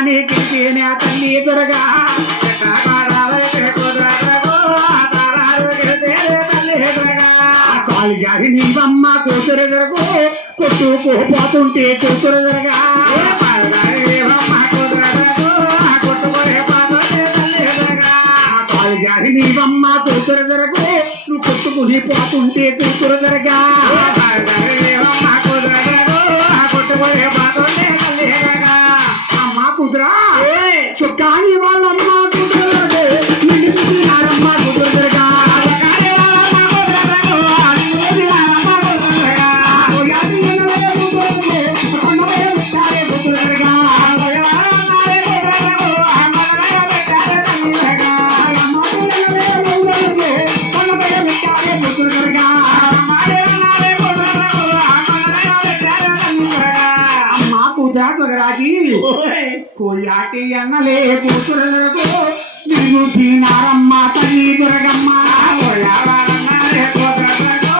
నీకు తల్లి దొరగా కాలు జారి నీవమ్మ కూతురు దొరకు కొట్టుకోపోతుంటే కూతురు దొరగా కాలు జారి నీవమ్మ కూతురు దొరకు నువ్వు కొట్టుకుని పోతుంటే కూతురు దొరగా అమ్మా కుదురా చుక్కాని వాళ్ళమ్మ కుదురు నారమ్మ కుదురు దొరగా కోయాటి అన్నలే కూతురులకు నారమ్మ తల్లి దొరగమ్మ